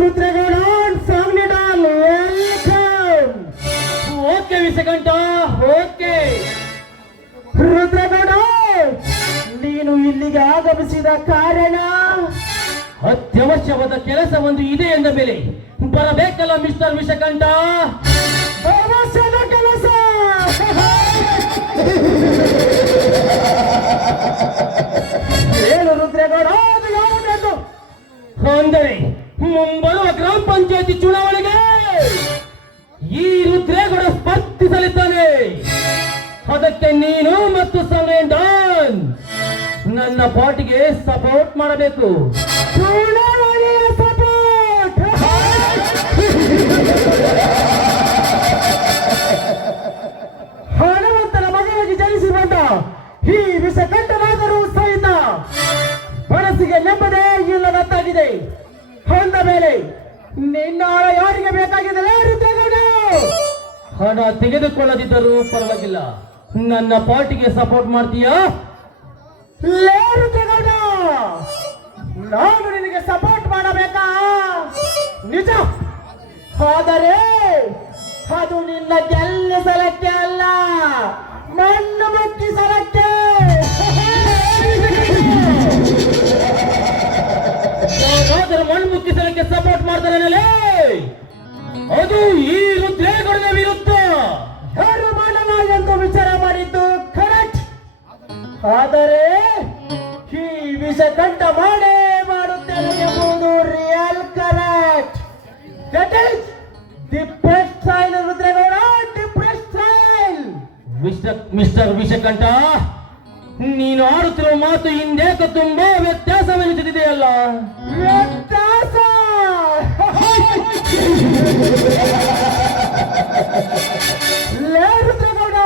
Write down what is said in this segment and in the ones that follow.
ರುದ್ರೇಗೌಡ ಸಾಂಗ್ಲಿಡಾಲ್ welcome. Okay Vishakantha, okay. Rudregowda, ನೀನು ಇಲ್ಲಿಗೆ ಆಗಮಿಸಿದ ಕಾರಣ? ಅತ್ಯವಶ್ಯವಾದ ಕೆಲಸ ಒಂದು ಇದೆ ಎಂದ ಮೇಲೆ ಬರಬೇಕಲ್ಲ ಮಿಸ್ಟರ್ ವಿಷಕಂಠ. ಅವಶ್ಯದ ಕೆಲಸ. ಏನು ರುದ್ರೇಗೌಡ, ಅದು ಯಾವುದೆಂದು? ಅಂದರೆ ಮುಂಬರುವ ಗ್ರಾಮ ಪಂಚಾಯತಿ ಚುನಾವಣೆಗೆ ಈ ರುದ್ರೇಗೌಡ ಸ್ಪರ್ಧಿಸಲಿದ್ದಾನೆ. ಅದಕ್ಕೆ ನೀನು ಮತ್ತು ಸಂಗ್ರೇಂಡನ್ ನನ್ನ ಪಾರ್ಟಿಗೆ ಸಪೋರ್ಟ್ ಮಾಡಬೇಕು. ಚುನಾವಣೆಯ ಸಪೋರ್ಟ್. ಹನುಮಂತನ ಮಗನಾಗಿ ಜನಿಸಿ ಬಂದ ಈ ವಿಷಕಂಠನಾದರೂ ಸಹಿತ ಮನಸ್ಸಿಗೆ ನೆಮ್ಮದೇ ಇಲ್ಲದಂತಾಗಿದೆ. ಅಂದ ಮೇಲೆ ನಿನ್ನ ಹಣ ಯಾರಿಗೆ ಬೇಕಾಗಿದೆ ರುದ್ರೇಗೌಡ? ಹಣ ತೆಗೆದುಕೊಳ್ಳದಿದ್ದರೂ ಪರವಾಗಿಲ್ಲ, ನನ್ನ ಪಾರ್ಟಿಗೆ ಸಪೋರ್ಟ್ ಮಾಡ್ತೀಯಾ? ರುದ್ರೇಗೌಡ, ನಾನು ನಿನಗೆ ಸಪೋರ್ಟ್ ಮಾಡಬೇಕಾ? ನಿಜ. ಆದರೆ ಅದು ನಿನ್ನ ಗೆಲ್ಲಿಸಲಕ್ಕೆ ಅಲ್ಲ, ಮಣ್ಣು ಮುಕ್ಕಿಸಲಕ್ಕೆ. ಯಾರಾದರೂ ಮಣ್ಣು ಮುಕ್ಕಿಸಲಿಕ್ಕೆ ಸಪೋರ್ಟ್ ಮಾಡ್ತಾರೇ, ಅದು ಈ ರುದ್ರೇಗೌಡನ ವಿರುದ್ಧ. ಯಾರು ಮಾಡೋಣ ಎಂದು ವಿಚಾರ ಮಾಡಿದ್ದು ಕರೆಕ್ಟ್. ಆದರೆ ಈ ವಿಷಕಂಠ ಮಾಡೇ ಮಾಡುತ್ತೇನೆ ಎಂಬುದು real correct. That is depress style Rudregowda, depress style. Mister Vishakantha, ನೀನು ಆಡುತ್ತಿರುವ ಮಾತು ಹಿಂದೇಕ ತುಂಬಾ ವ್ಯತ್ಯಾಸವೆನಿಸುತ್ತಿದೆಯಲ್ಲ. ವ್ಯತ್ಯಾಸ? ರುದ್ರೇಗೌಡ,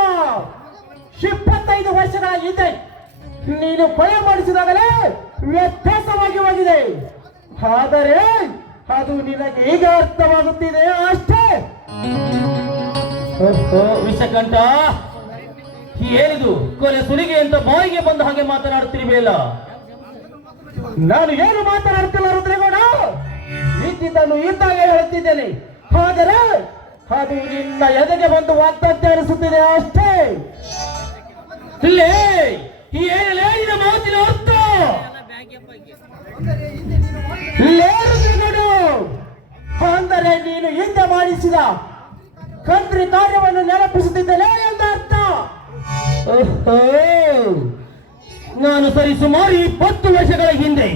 25 ವರ್ಷಗಳ ಹಿಂದೆ ನೀನು ಕೊಲೆ ಮಾಡಿಸಿದಾಗಲೇ ವ್ಯತ್ಯಾಸವಾಗಿ ಹೋಗಿದೆ. ಆದರೆ ಅದು ನಿನಗೆ ಈಗ ಅರ್ಥವಾಗುತ್ತಿದೆ ಅಷ್ಟೇ. ವಿಷಕಂಠ, ಏನಿದು ಕೊಲೆ ಸುಲಿಗೆ ಅಂತ ಬಾಯಿಗೆ ಬಂದ ಹಾಗೆ ಮಾತನಾಡುತ್ತಿರಬೇಡ. ನಾನು ಏನು ಮಾತನಾಡ್ತಿಲ್ಲ ರುದ್ರೇಗೌಡ, ಇದ್ದಿದ್ದನ್ನು ಇದ್ದಾಗೆ ಹೇಳುತ್ತಿದ್ದೇನೆ. ಆದರೆ ಅದು ನಿನ್ನ ಎದೆಗೆ ಬಂದು ವಾಗ್ದಂತೆ ಅನಿಸುತ್ತಿದೆ ಅಷ್ಟೇ. ಏನಿನ ಮಾತಿನ ಅರ್ಥ? ರುದ್ರೇಗೌಡ, ಅಂದರೆ ನೀನು ಹಿಂದೆ ಮಾಡಿಸಿದ ಕಂತ್ರಿ ಕಾರ್ಯವನ್ನು ನೆನಪಿಸುತ್ತಿದ್ದಲೇ ಎಂದ ಅರ್ಥ. ನಾನು ಸರಿ ಸುಮಾರು 20 ವರ್ಷಗಳ ಹಿಂದೆ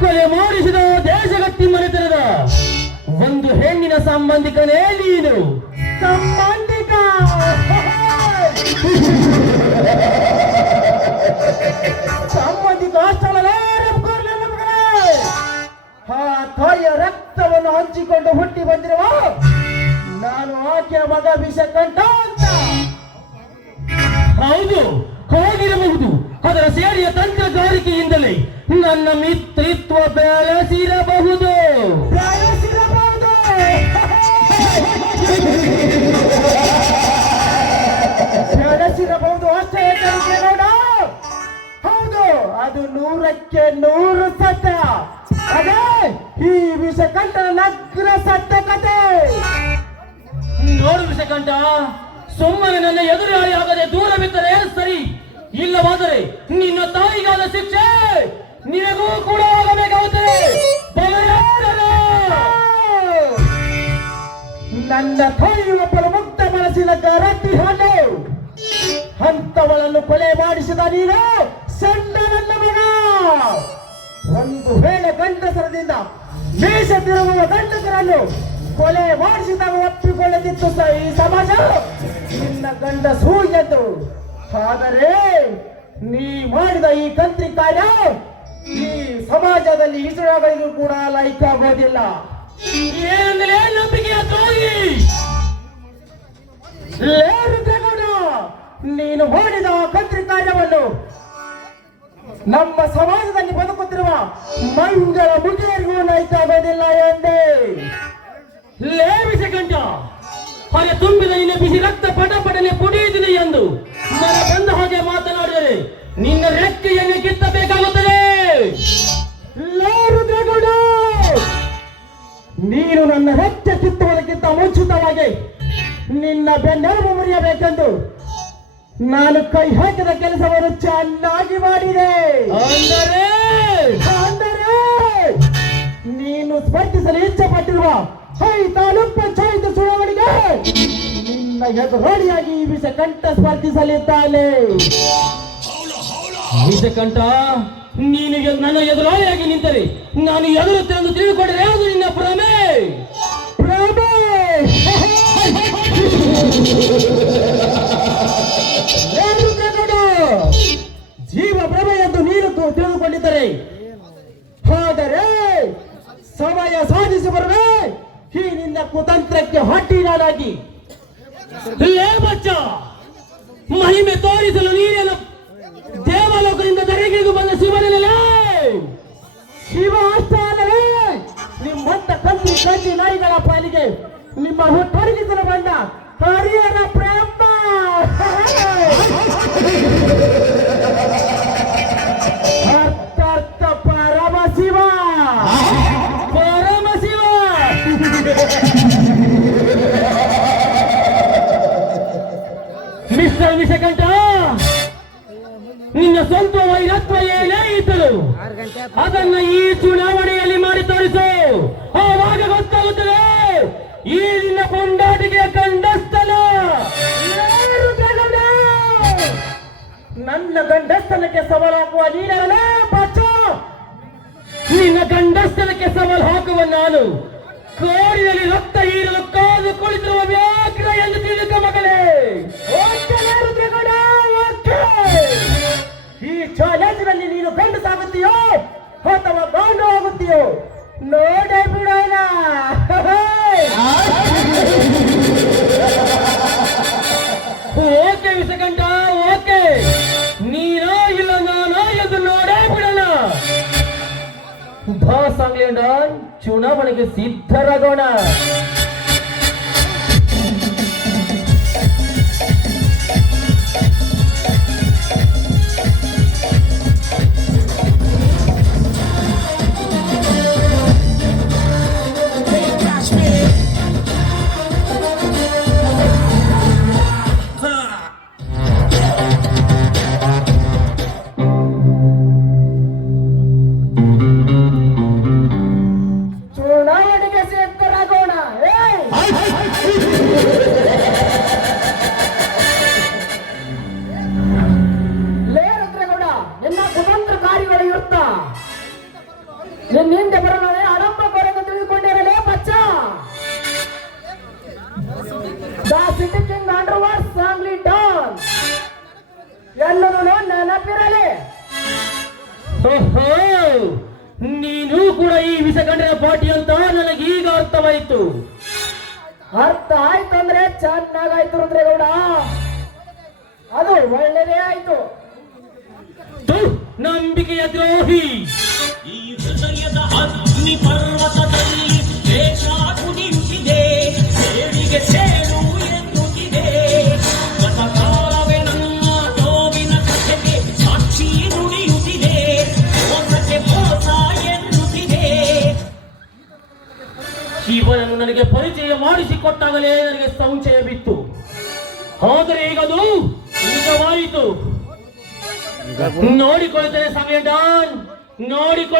ಕೊಲೆ ಮಾಡಿಸಿದ ದೇಶಗತ್ತಿ ಮನೆತನದ ಒಂದು ಹೆಣ್ಣಿನ ಸಂಬಂಧಿಕನೇ ನೀನು. ಸಂಬಂಧಿಕ? ಸಂಬಂಧಿಕ ಅಷ್ಟಲ್ಲ, ಆ ತಾಯಿಯ ರಕ್ತವನ್ನು ಹಂಚಿಕೊಂಡು ಹುಟ್ಟಿ ಬಂದಿರುವ ನಾನು ಆಕೆಯ ಮಗ ವಿಷಕಂಠ ಅಂತ. ಹೌದು, ಹೋಗಿರಬಹುದು. ಅದರ ಸೇರಿಯ ತಂತ್ರಗಾರಿಕೆಯಿಂದಲೇ ನನ್ನ ಮಿತ್ರತ್ವ ಬೆಳೆಸಿರಬಹುದು. ಬೆಳೆಸಿರಬಹುದು ಅಷ್ಟೇ ರುದ್ರೇಗೌಡ. ಹೌದು, ಅದು 100ಕ್ಕೆ 100 ಸತ್ಯ. ಅದೇ ಈ ವಿಷಕಂಠನ ನಗ್ನ ಸತ್ಯ ಕತೆ. ನೋಡು ವಿಷಕಂಠ, ಸುಮ್ಮನೆ ನನ್ನ ಎದುರಾಳಿ ಆಗದೆ ದೂರ ಬಿಟ್ಟರೆ ಸರಿ. ಇಲ್ಲವಾದರೆ ನಿನ್ನ ತಾಯಿಗಾದ ಶಿಕ್ಷೆ ನಿನಗೂ ಕೂಡ ಆಗಬೇಕಾಗುತ್ತದೆ. ನನ್ನ ತಾಯಿ ಒಬ್ಬರು ಮುಕ್ತ ಮನಸ್ಸಿನ ಗರತಿ ಹಣ್ಣು. ಅಂತವಳನ್ನು ಕೊಲೆ ಮಾಡಿಸಿದ ನೀನು ಸಣ್ಣ ನನ್ನ ಮಗ. ಒಂದು ವೇಳೆ ಗಂಡಸರದಿಂದ ಮೀಸ ತಿರುಗುವ ಗಂಡಸರನ್ನು ಕೊಲೆ ಮಾಡಿಸಿದಾಗ ಒಪ್ಪಿಕೊಳ್ಳದಿತ್ತು ಈ ಸಮಾಜ ನಿನ್ನ ಗಂಡಸು ಎಂದು. ಆದರೆ ನೀ ಮಾಡಿದ ಈ ಕಂತ್ರಿ ಕಾರ್ಯ ಈ ಸಮಾಜದಲ್ಲಿ ಇತರಗಳಿಗೂ ಕೂಡ ಲೈಕ್ ಆಗೋದಿಲ್ಲ. ಏನಂದ್ರೆ ನಂಬಿಕೆಯ ದ್ರೋಹಿ. ರುದ್ರೇಗೌಡ, ನೀನು ಮಾಡಿದ ಕಂತ್ರಿ ಕಾರ್ಯವನ್ನು ನಮ್ಮ ಸಮಾಜದಲ್ಲಿ ಬದುಕುತ್ತಿರುವ ಮಂಗಳ ಮುಗಿಯರಿಗೂ ಲೈಕ್ ಆಗೋದಿಲ್ಲ ಎಂದೇ. ವಿಷಕಂಠ, ಹೊರೆ ತುಂಬಿದ ನಿನ್ನ ಬಿಸಿ ರಕ್ತ ಪಟಪಟನೆ ಪುಡಿಯುತ್ತಿದೆ ಎಂದು ಮನ ಬಂದ ಹಾಗೆ ಮಾತನಾಡಿದರೆ ನಿನ್ನ ರೆಕ್ಕೆಯನ್ನು ಕಿತ್ತಬೇಕಾಗುತ್ತದೆ. ರುದ್ರೇಗೌಡ, ನಾನು ಕೈ ಹಾಕಿದ ಕೆಲಸವನ್ನು ಚೆನ್ನಾಗಿ ಮಾಡಿದೆ. ಅಂದರೆ ಅಂದರೆ ನೀನು ಸ್ಪರ್ಧಿಸಲು ಇಚ್ಛೆ ಪಟ್ಟಿರುವ ತಾಲೂಕ್ ಪಂಚಾಯತ್ ಚುನಾವಣೆಗೆ ನಿನ್ನ ಎದುರಾಳಿಯಾಗಿ ಈ ವಿಷಕಂಠ ಸ್ಪರ್ಧಿಸಲಿದ್ದಾನೆ. ವಿಷಕಂಠ, ನೀನು ನನ್ನ ಎದುರಾಳಿಯಾಗಿ ನಿಂತರೆ ನಾನು ಎದುರುತ್ತೇನೆ ಎಂದು ತಿಳಿದುಕೊಂಡರೆ ಅದು ನಿನ್ನ ಭ್ರಮೆ. ಭ್ರಮೆ ಜೀವ ಭ್ರಮೆ ಎಂದು ನೀನು ತಿಳಿದುಕೊಂಡಿದ್ದರೆ, ಆದರೆ ಸಮಯ ಸಾಧಿಸಿ ಬರದೆ ಈ ನಿನ್ನ ಕುತಂತ್ರಕ್ಕೆ ಹೊಟ್ಟಿನಾಗಿ ಲೇ ಬಚ್ಚ, ಮಹಿಮೆ ತೋರಿಸಲು ನೀನೇನು ದೇವಲೋಕದಿಂದ ಧರೆಗಿಳಿದು ಬಂದ ಶಿವನಲ್ಲ? ಶಿವ ಅಷ್ಟೇ ನಿಮ್ಮಂತ ಕಂಚಿ ನಾಯಿಗಳ ಪಾಲಿಗೆ ನಿಮ್ಮ ಹುಟ್ಟೊರಗಿಸಲು ಬಂದ ಹರಿಯರ ಪ್ರೇಮ ಅರ್ಥಾರ್ಥ ಪರಮ ಶಿವ. ಪರಮ ಶಿವ. ಮಿಸ್ಟರ್ ವಿಷಕಂಠ, ನಿನ್ನ ಸ್ವಂತ ವೈರತ್ವ ಏನೇ ಇದ್ದರು ಅದನ್ನ ಈ ಚುನಾವಣೆಯಲ್ಲಿ ಮಾಡಿ ತೋರಿಸು. ಆವಾಗ ಗೊತ್ತಾಗುತ್ತದೆ ಈ ನಿನ್ನ ಕೊಂಡಾಟಿಕೆಯ ಕಂಡಸ್ಥಳ. ನನ್ನ ಗಂಡಸ್ಥನಕ್ಕೆ ಸವಾಲಾಗುವ ನೀನಲ್ಲ ಬಚ್ಚ. ನಿನ್ನ ಗಂಡಸ್ಥಳಕ್ಕೆ ಸವಾಲು ಹಾಕುವ ನಾನು ಕೋರಿನಲ್ಲಿ ರಕ್ತ ಹೀರಲು ಕಾದು ಕುಳಿತಿರುವ ವ್ಯಾಘ್ರ ಎಂದು ತಿಳಿದುಕ ಮಗಳೇ. ಈ ಚಾಲೆಂಜ್ನಲ್ಲಿ ನೀನು ಗಂಡು ಸಾಗುತ್ತೀಯೋ ಅಥವಾ ಗಾಂಡು ಆಗುತ್ತೀಯೋ ನೋಡೇ ಬಿಡೋಣ. Okay Vishakantha, okay. ನೀನೋ ಇಲ್ಲ ನಾನೋ ಎಂದು ನೋಡೇ ಬಿಡೋಣ. ಬಾ ಸಾಂಗ್ಲಿಂಡ, ಚುನಾವಣೆಗೆ ಸಿದ್ಧರಾಗೋಣ. ಚುನಾವಣೆಗೆ ಸಿದ್ಧರಾಗೋಣ. ಲೇ ರುದ್ರೇಗೌಡ, ನಿನ್ನ ಕುತಂತ್ರಕಾರಿಗಳು ಇರುತ್ತಾ ನಿನ್ನಿಂದ ಬರಲೇ ಅಡಂಬ ಕೊರೆದು ತಿಳಿದುಕೊಂಡಿರಲೇ ಬಚ್ಚ. The city king underworld Sangli don ಎನ್ನುವುದು ನೆನಪಿರಲಿ. ಓಹೋ, ನೀನು ಕೂಡ ಈ ವಿಷಕಂಠನ ಪಾರ್ಟಿ ಅಂತ ನನಗೀಗ ಅರ್ಥವಾಯಿತು. ಅರ್ಥ ಆಯ್ತು ಅಂದ್ರೆ ಚೆನ್ನಾಗಾಯ್ತು ರುದ್ರೇಗೌಡ, ಅದು ಒಳ್ಳೆಯದೇ ಆಯ್ತು. ನಂಬಿಕೆಯ ದ್ರೋಹಿ. ಈ ಹೃದಯದ ಅಗ್ನಿ ಪರ್ವತದಲ್ಲಿ ದೇಶ ಕುದಿಯುತ್ತಿದೆ, ಸೇಡಿಗೆ ಸೇಡು ಎನ್ನುತ್ತಿದೆ. ಗತಕಾಲವೇ ನನ್ನ ನೋವಿನ ಕಥೆಗೆ ಸಾಕ್ಷಿ ನುಡಿಯುತ್ತಿದೆ, ಮೋಸಕ್ಕೆ ಮೋಸ ಎನ್ನುತ್ತಿದೆ. ಶಿವನನ್ನು ನನಗೆ ಪರಿಚಯ ಮಾಡಿಸಿಕೊಟ್ಟಾಗಲೇ ನನಗೆ ಸಂಶಯ ಬಿತ್ತು. ಆದರೆ ಈಗ ಅದು ನಿಜವಾಯಿತು. ನೋಡಿಕೊಳ್ಳುತ್ತೇನೆ ಸಮಯ ಡಾನ್, ನೋಡಿಕೊಳ್ಳುತ್ತೇನೆ.